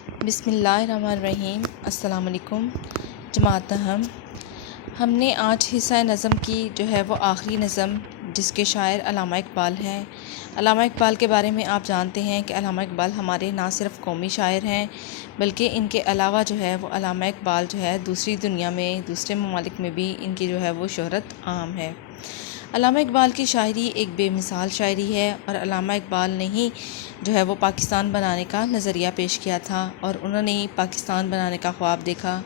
بسم اللہ الرحمن الرحیم۔ السلام علیکم جماعت ہم نے آج حصہ نظم کی جو ہے وہ آخری نظم جس کے شاعر علامہ اقبال ہیں۔ علامہ اقبال کے بارے میں آپ جانتے ہیں کہ علامہ اقبال ہمارے نہ صرف قومی شاعر ہیں بلکہ ان کے علاوہ جو ہے وہ علامہ اقبال جو ہے دوسری دنیا میں دوسرے ممالک میں بھی ان کی جو ہے وہ شہرت عام ہے۔ علامہ اقبال کی شاعری ایک بے مثال شاعری ہے اور علامہ اقبال نے ہی جو ہے وہ پاکستان بنانے کا نظریہ پیش کیا تھا اور انہوں نے پاکستان بنانے کا خواب دیکھا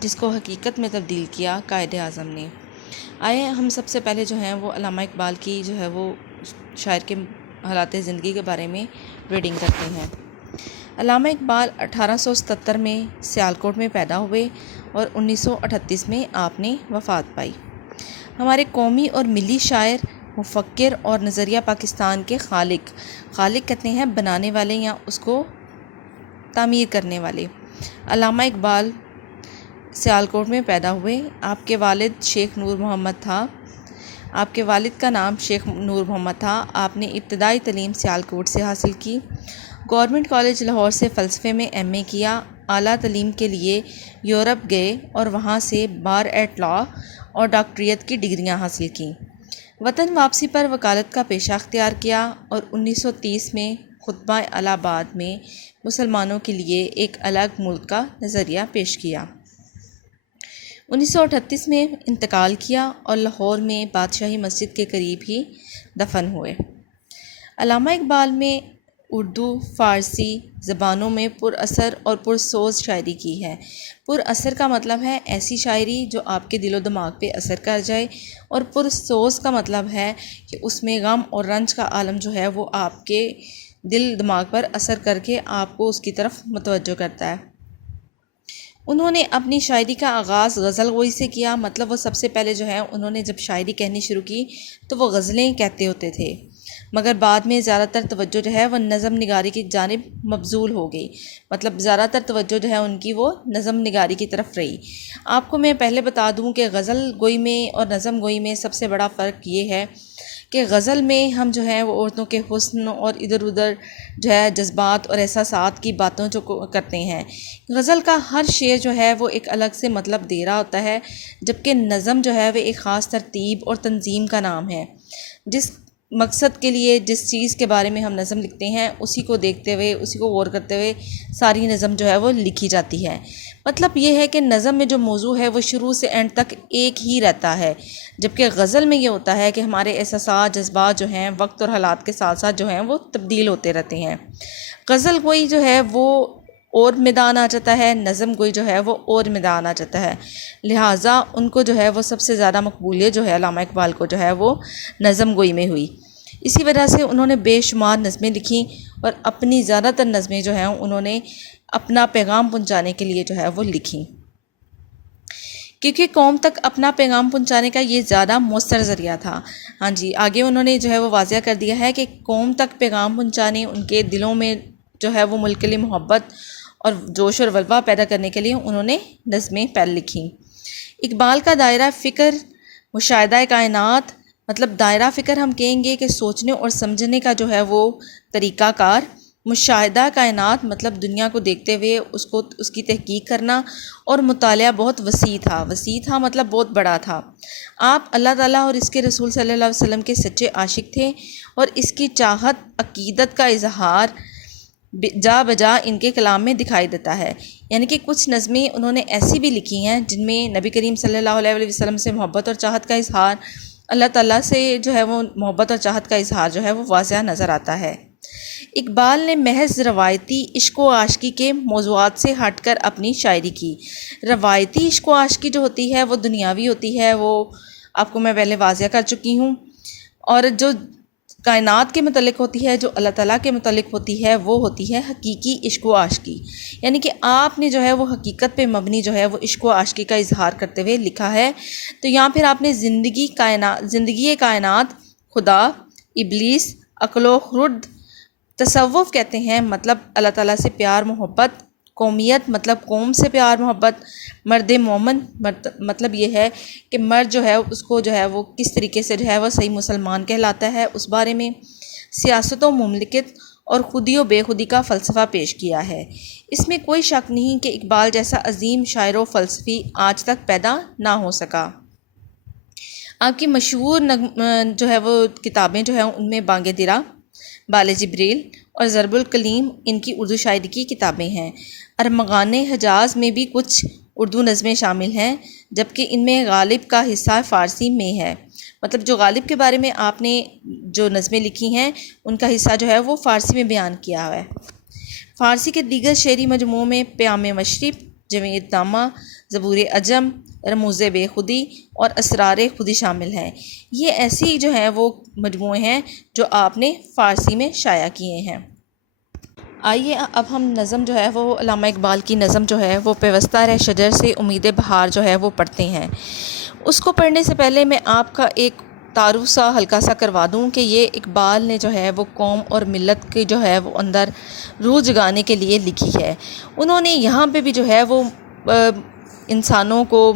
جس کو حقیقت میں تبدیل کیا قائد اعظم نے۔ آئے ہم سب سے پہلے جو ہیں وہ علامہ اقبال کی جو ہے وہ شاعر کے حالات زندگی کے بارے میں ریڈنگ کرتے ہیں۔ علامہ اقبال 1877 میں سیالکوٹ میں پیدا ہوئے اور 1938 میں آپ نے وفات پائی۔ ہمارے قومی اور ملی شاعر، مفکر اور نظریہ پاکستان کے خالق کہتے ہیں بنانے والے یا اس کو تعمیر کرنے والے۔ علامہ اقبال سیالکوٹ میں پیدا ہوئے۔ آپ کے والد شیخ نور محمد تھا۔ آپ کے والد کا نام شیخ نور محمد تھا۔ آپ نے ابتدائی تعلیم سیالکوٹ سے حاصل کی۔ گورنمنٹ کالج لاہور سے فلسفے میں ایم اے کیا۔ اعلیٰ تعلیم کے لیے یورپ گئے اور وہاں سے بار ایٹ لا اور ڈاکٹریٹ کی ڈگریاں حاصل کیں۔ وطن واپسی پر وکالت کا پیشہ اختیار کیا اور 1930 میں خطبہ الہ آباد میں مسلمانوں کے لیے ایک الگ ملک کا نظریہ پیش کیا۔ 1938 میں انتقال کیا اور لاہور میں بادشاہی مسجد کے قریب ہی دفن ہوئے۔ علامہ اقبال میں اردو، فارسی زبانوں میں پر اثر اور پرسوز شاعری کی ہے۔ پر اثر کا مطلب ہے ایسی شاعری جو آپ کے دل و دماغ پہ اثر کر جائے، اور پرسوز کا مطلب ہے کہ اس میں غم اور رنج کا عالم جو ہے وہ آپ کے دل دماغ پر اثر کر کے آپ کو اس کی طرف متوجہ کرتا ہے۔ انہوں نے اپنی شاعری کا آغاز غزل گوئی سے کیا، مطلب وہ سب سے پہلے جو ہے انہوں نے جب شاعری کہنی شروع کی تو وہ غزلیں کہتے ہوتے تھے، مگر بعد میں زیادہ تر توجہ جو ہے وہ نظم نگاری کی جانب مبذول ہو گئی، مطلب زیادہ تر توجہ جو ہے ان کی وہ نظم نگاری کی طرف رہی۔ آپ کو میں پہلے بتا دوں کہ غزل گوئی میں اور نظم گوئی میں سب سے بڑا فرق یہ ہے کہ غزل میں ہم جو ہے وہ عورتوں کے حسن اور ادھر ادھر جو ہے جذبات اور احساسات کی باتوں جو کرتے ہیں۔ غزل کا ہر شعر جو ہے وہ ایک الگ سے مطلب دے رہا ہوتا ہے، جبکہ نظم جو ہے وہ ایک خاص ترتیب اور تنظیم کا نام ہے۔ جس مقصد کے لیے جس چیز کے بارے میں ہم نظم لکھتے ہیں اسی کو دیکھتے ہوئے، اسی کو غور کرتے ہوئے ساری نظم جو ہے وہ لکھی جاتی ہے۔ مطلب یہ ہے کہ نظم میں جو موضوع ہے وہ شروع سے اینڈ تک ایک ہی رہتا ہے، جبکہ غزل میں یہ ہوتا ہے کہ ہمارے احساسات جذبات جو ہیں وقت اور حالات کے ساتھ ساتھ جو ہیں وہ تبدیل ہوتے رہتے ہیں۔ غزل گوئی جو ہے وہ اور میدان آ جاتا ہے، نظم گوئی جو ہے وہ اور میدان آ جاتا ہے، لہٰذا ان کو جو ہے وہ سب سے زیادہ مقبولیت جو ہے علامہ اقبال کو جو ہے وہ نظم گوئی میں ہوئی۔ اسی وجہ سے انہوں نے بے شمار نظمیں لکھیں اور اپنی زیادہ تر نظمیں جو ہیں انہوں نے اپنا پیغام پہنچانے کے لیے جو ہے وہ لکھیں، کیونکہ قوم تک اپنا پیغام پہنچانے کا یہ زیادہ مؤثر ذریعہ تھا۔ ہاں جی، آگے انہوں نے جو ہے وہ واضح کر دیا ہے کہ قوم تک پیغام پہنچانے، ان کے دلوں میں جو ہے وہ ملک کے لیے محبت اور جوش اور ولولہ پیدا کرنے کے لیے انہوں نے نظمیں پہلے لکھیں۔ اقبال کا دائرہ فکر مشاہدہ کائنات، مطلب دائرہ فکر ہم کہیں گے کہ سوچنے اور سمجھنے کا جو ہے وہ طریقہ کار، مشاہدہ کائنات مطلب دنیا کو دیکھتے ہوئے اس کی تحقیق کرنا، اور مطالعہ بہت وسیع تھا مطلب بہت بڑا تھا۔ آپ اللہ تعالیٰ اور اس کے رسول صلی اللہ علیہ وسلم کے سچے عاشق تھے اور اس کی چاہت عقیدت کا اظہار جا بجا ان کے کلام میں دکھائی دیتا ہے۔ یعنی کہ کچھ نظمیں انہوں نے ایسی بھی لکھی ہیں جن میں نبی کریم صلی اللہ علیہ وسلم سے محبت اور چاہت کا اظہار، اللہ تعالیٰ سے جو ہے وہ محبت اور چاہت کا اظہار جو ہے وہ واضح نظر آتا ہے۔ اقبال نے محض روایتی عشق و عاشقی کے موضوعات سے ہٹ کر اپنی شاعری کی۔ روایتی عشق و عاشقی جو ہوتی ہے وہ دنیاوی ہوتی ہے، وہ آپ کو میں پہلے واضح کر چکی ہوں، اور جو کائنات کے متعلق ہوتی ہے، جو اللہ تعالیٰ کے متعلق ہوتی ہے، وہ ہوتی ہے حقیقی عشق و عاشقی۔ یعنی کہ آپ نے جو ہے وہ حقیقت پہ مبنی جو ہے وہ عشق و عاشقی کا اظہار کرتے ہوئے لکھا ہے۔ تو یہاں پھر آپ نے زندگی کائنات، خدا، ابلیس، عقل و خرد، تصوف کہتے ہیں مطلب اللہ تعالیٰ سے پیار محبت، قومیت مطلب قوم سے پیار محبت، مرد مومن مطلب یہ ہے کہ مرد جو ہے اس کو جو ہے وہ کس طریقے سے جو ہے وہ صحیح مسلمان کہلاتا ہے، اس بارے میں، سیاست و مملکت اور خودی و بے خودی کا فلسفہ پیش کیا ہے۔ اس میں کوئی شک نہیں کہ اقبال جیسا عظیم شاعر و فلسفی آج تک پیدا نہ ہو سکا۔ آپ کی مشہور جو ہے وہ کتابیں جو ہیں ان میں بانگ درا، بال جبریل اور ضرب الکلیم ان کی اردو شاعری کی کتابیں ہیں۔ ارمغان حجاز میں بھی کچھ اردو نظمیں شامل ہیں، جبکہ ان میں غالب کا حصہ فارسی میں ہے۔ مطلب جو غالب کے بارے میں آپ نے جو نظمیں لکھی ہیں ان کا حصہ جو ہے وہ فارسی میں بیان کیا ہوا ہے۔ فارسی کے دیگر شعری مجموعوں میں پیام مشرب، جوید نامہ، زبور عجم، رموز بے خودی اور اسرار خودی شامل ہیں۔ یہ ایسی جو ہیں وہ مجموعے ہیں جو آپ نے فارسی میں شائع کیے ہیں۔ آئیے اب ہم نظم جو ہے وہ علامہ اقبال کی نظم جو ہے وہ پیوستہ رہ شجر سے امید بہار جو ہے وہ پڑھتے ہیں۔ اس کو پڑھنے سے پہلے میں آپ کا ایک تعارف سا ہلکا سا کروا دوں کہ یہ اقبال نے جو ہے وہ قوم اور ملت کی جو ہے وہ اندر روح جگانے کے لیے لکھی ہے۔ انہوں نے یہاں پہ بھی جو ہے وہ انسانوں کو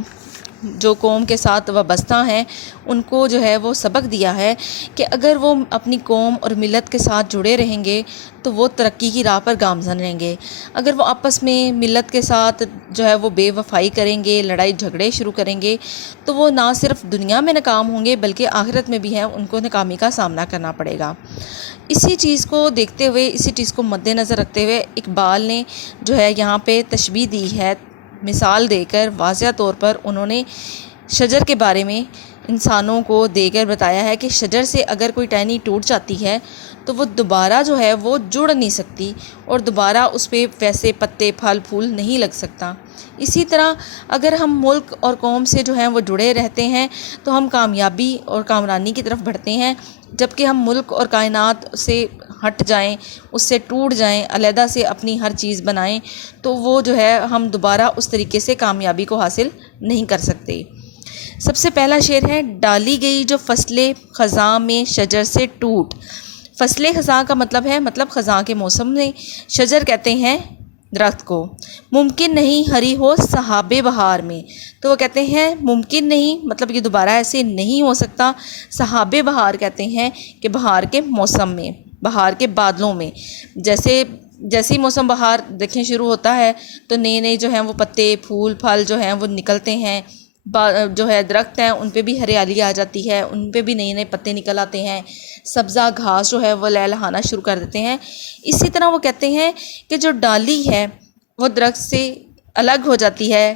جو قوم کے ساتھ وابستہ ہیں ان کو جو ہے وہ سبق دیا ہے کہ اگر وہ اپنی قوم اور ملت کے ساتھ جڑے رہیں گے تو وہ ترقی کی راہ پر گامزن رہیں گے۔ اگر وہ آپس میں ملت کے ساتھ جو ہے وہ بے وفائی کریں گے، لڑائی جھگڑے شروع کریں گے تو وہ نہ صرف دنیا میں ناکام ہوں گے بلکہ آخرت میں بھی ہے ان کو ناکامی کا سامنا کرنا پڑے گا۔ اسی چیز کو دیکھتے ہوئے، اسی چیز کو مد نظر رکھتے ہوئے اقبال نے جو ہے یہاں پہ تشبیہ دی ہے، مثال دے کر واضح طور پر انہوں نے شجر کے بارے میں انسانوں کو دے کر بتایا ہے کہ شجر سے اگر کوئی ٹہنی ٹوٹ جاتی ہے تو وہ دوبارہ جو ہے وہ جڑ نہیں سکتی اور دوبارہ اس پہ ویسے پتے پھل پھول نہیں لگ سکتا۔ اسی طرح اگر ہم ملک اور قوم سے جو ہیں وہ جڑے رہتے ہیں تو ہم کامیابی اور کامرانی کی طرف بڑھتے ہیں، جبکہ ہم ملک اور کائنات سے ہٹ جائیں، اس سے ٹوٹ جائیں، علیحدہ سے اپنی ہر چیز بنائیں تو وہ جو ہے ہم دوبارہ اس طریقے سے کامیابی کو حاصل نہیں کر سکتے۔ سب سے پہلا شعر ہے، ڈالی گئی جو فصل خزاں میں شجر سے ٹوٹ۔ فصل خزاں کا مطلب ہے خزاں کے موسم میں، شجر کہتے ہیں درخت کو۔ ممکن نہیں ہری ہو صحاب بہار میں، تو وہ کہتے ہیں ممکن نہیں، مطلب یہ دوبارہ ایسے نہیں ہو سکتا۔ صحاب بہار کہتے ہیں کہ بہار کے موسم میں، بہار کے بادلوں میں، جیسے ہی موسم بہار دیکھیں شروع ہوتا ہے تو نئے نئے جو ہیں وہ پتے پھول پھل جو ہیں وہ نکلتے ہیں، جو ہے درخت ہیں ان پہ بھی ہریالی آ جاتی ہے، ان پہ بھی نئے نئے پتے نکل آتے ہیں، سبزہ گھاس جو ہے وہ لہلہانا شروع کر دیتے ہیں۔ اسی طرح وہ کہتے ہیں کہ جو ڈالی ہے وہ درخت سے الگ ہو جاتی ہے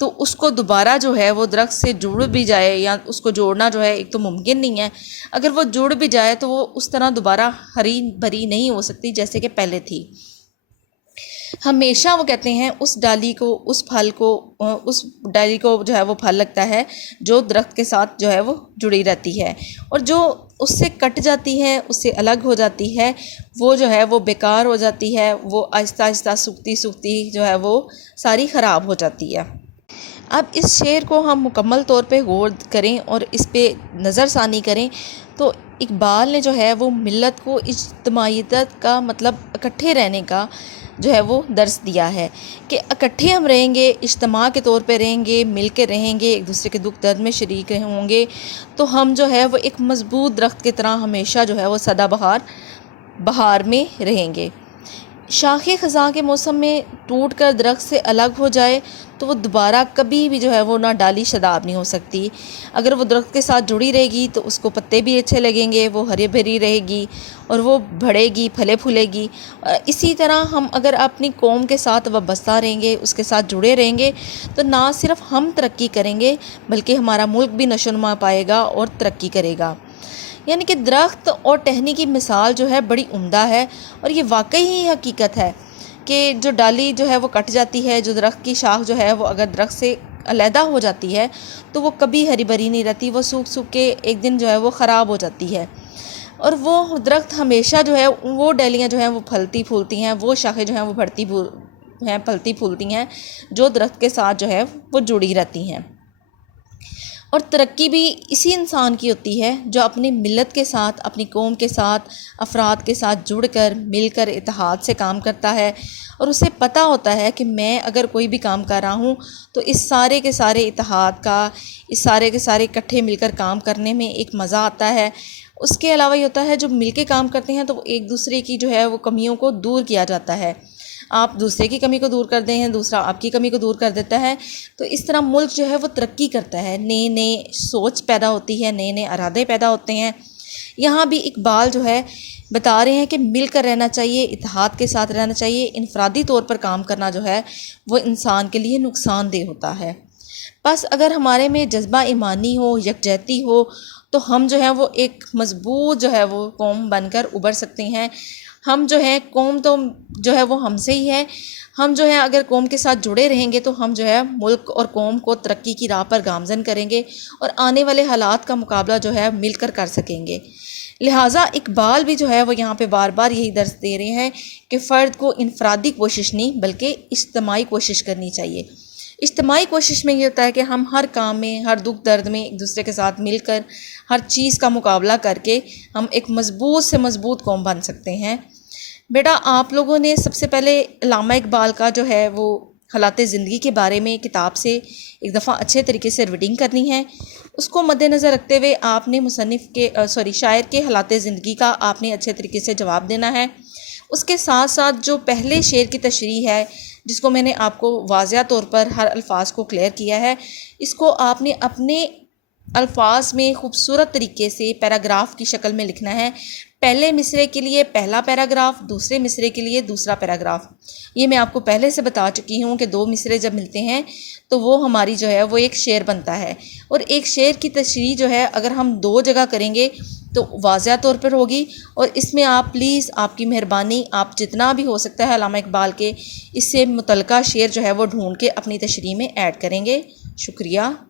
تو اس کو دوبارہ جو ہے وہ درخت سے جڑ بھی جائے، یا اس کو جوڑنا جو ہے ایک تو ممکن نہیں ہے، اگر وہ جڑ بھی جائے تو وہ اس طرح دوبارہ ہری بھری نہیں ہو سکتی جیسے کہ پہلے تھی۔ ہمیشہ وہ کہتے ہیں اس ڈالی کو جو ہے وہ پھل لگتا ہے جو درخت کے ساتھ جو ہے وہ جڑی رہتی ہے، اور جو اس سے کٹ جاتی ہے، اس سے الگ ہو جاتی ہے، وہ جو ہے وہ بیکار ہو جاتی ہے، وہ آہستہ آہستہ سوکھتی جو ہے وہ ساری خراب ہو جاتی ہے۔ اب اس شعر کو ہم مکمل طور پہ غور کریں اور اس پہ نظر ثانی کریں تو اقبال نے جو ہے وہ ملت کو اجتماعیت کا مطلب اکٹھے رہنے کا جو ہے وہ درس دیا ہے کہ اکٹھے ہم رہیں گے، اجتماع کے طور پہ رہیں گے، مل کے رہیں گے، ایک دوسرے کے دکھ درد میں شریک ہوں گے تو ہم جو ہے وہ ایک مضبوط درخت کی طرح ہمیشہ جو ہے وہ سدا بہار میں رہیں گے۔ شاخ خزاں کے موسم میں ٹوٹ کر درخت سے الگ ہو جائے تو وہ دوبارہ کبھی بھی جو ہے وہ نہ ڈالی شداب نہیں ہو سکتی۔ اگر وہ درخت کے ساتھ جڑی رہے گی تو اس کو پتے بھی اچھے لگیں گے، وہ ہری بھری رہے گی اور وہ بڑھے گی، پھلے پھولے گی۔ اسی طرح ہم اگر اپنی قوم کے ساتھ وابستہ رہیں گے، اس کے ساتھ جڑے رہیں گے تو نہ صرف ہم ترقی کریں گے بلکہ ہمارا ملک بھی نشو و نما پائے گا اور ترقی کرے گا۔ یعنی کہ درخت اور ٹہنی کی مثال جو ہے بڑی عمدہ ہے، اور یہ واقعی ہی حقیقت ہے کہ جو ڈالی جو ہے وہ کٹ جاتی ہے، جو درخت کی شاخ جو ہے وہ اگر درخت سے علیحدہ ہو جاتی ہے تو وہ کبھی ہری بھری نہیں رہتی، وہ سوکھ سوکھ کے ایک دن جو ہے وہ خراب ہو جاتی ہے۔ اور وہ درخت ہمیشہ جو ہے وہ ڈالیاں جو ہیں وہ پھلتی پھولتی ہیں، وہ شاخیں جو ہیں وہ پھلتی پھولتی ہیں جو درخت کے ساتھ جو ہے وہ جڑی رہتی ہیں۔ اور ترقی بھی اسی انسان کی ہوتی ہے جو اپنی ملت کے ساتھ، اپنی قوم کے ساتھ، افراد کے ساتھ جڑ کر، مل کر، اتحاد سے کام کرتا ہے، اور اسے پتہ ہوتا ہے کہ میں اگر کوئی بھی کام کر رہا ہوں تو اس سارے کے سارے اتحاد کا، اس سارے کے سارے اکٹھے مل کر کام کرنے میں ایک مزہ آتا ہے۔ اس کے علاوہ یہ ہوتا ہے جو مل کے کام کرتے ہیں تو ایک دوسرے کی جو ہے وہ کمیوں کو دور کیا جاتا ہے۔ آپ دوسرے کی کمی کو دور کر دیں ہیں، دوسرا آپ کی کمی کو دور کر دیتا ہے، تو اس طرح ملک جو ہے وہ ترقی کرتا ہے، نئے نئے سوچ پیدا ہوتی ہے، نئے نئے ارادے پیدا ہوتے ہیں۔ یہاں بھی اقبال جو ہے بتا رہے ہیں کہ مل کر رہنا چاہیے، اتحاد کے ساتھ رہنا چاہیے، انفرادی طور پر کام کرنا جو ہے وہ انسان کے لیے نقصان دہ ہوتا ہے۔ بس اگر ہمارے میں جذبہ ایمانی ہو، یکجہتی ہو، تو ہم جو ہے وہ ایک مضبوط جو ہے وہ قوم بن کر ابھر سکتے ہیں۔ ہم جو ہے قوم تو جو ہے وہ ہم سے ہی ہے، ہم جو ہے اگر قوم کے ساتھ جڑے رہیں گے تو ہم جو ہے ملک اور قوم کو ترقی کی راہ پر گامزن کریں گے اور آنے والے حالات کا مقابلہ جو ہے مل کر سکیں گے۔ لہٰذا اقبال بھی جو ہے وہ یہاں پہ بار بار یہی درس دے رہے ہیں کہ فرد کو انفرادی کوشش نہیں بلکہ اجتماعی کوشش کرنی چاہیے۔ اجتماعی کوشش میں یہ ہوتا ہے کہ ہم ہر کام میں، ہر دکھ درد میں ایک دوسرے کے ساتھ مل کر، ہر چیز کا مقابلہ کر کے ہم ایک مضبوط سے مضبوط قوم بن سکتے ہیں۔ بیٹا آپ لوگوں نے سب سے پہلے علامہ اقبال کا جو ہے وہ حالات زندگی کے بارے میں کتاب سے ایک دفعہ اچھے طریقے سے ریڈنگ کرنی ہے۔ اس کو مد نظر رکھتے ہوئے آپ نے شاعر کے حالات زندگی کا آپ نے اچھے طریقے سے جواب دینا ہے۔ اس کے ساتھ ساتھ جو پہلے شعر کی تشریح ہے، جس کو میں نے آپ کو واضح طور پر ہر الفاظ کو کلیئر کیا ہے، اس کو آپ نے اپنے الفاظ میں خوبصورت طریقے سے پیراگراف کی شکل میں لکھنا ہے۔ پہلے مصرعے کے لیے پہلا پیراگراف، دوسرے مصرعے کے لیے دوسرا پیراگراف۔ یہ میں آپ کو پہلے سے بتا چکی ہوں کہ دو مصرعے جب ملتے ہیں تو وہ ہماری جو ہے وہ ایک شعر بنتا ہے، اور ایک شعر کی تشریح جو ہے اگر ہم دو جگہ کریں گے تو واضح طور پر ہوگی۔ اور اس میں آپ پلیز، آپ کی مہربانی، آپ جتنا بھی ہو سکتا ہے علامہ اقبال کے اس سے متعلقہ شعر جو ہے وہ ڈھونڈ کے اپنی تشریح میں ایڈ کریں گے۔ شکریہ۔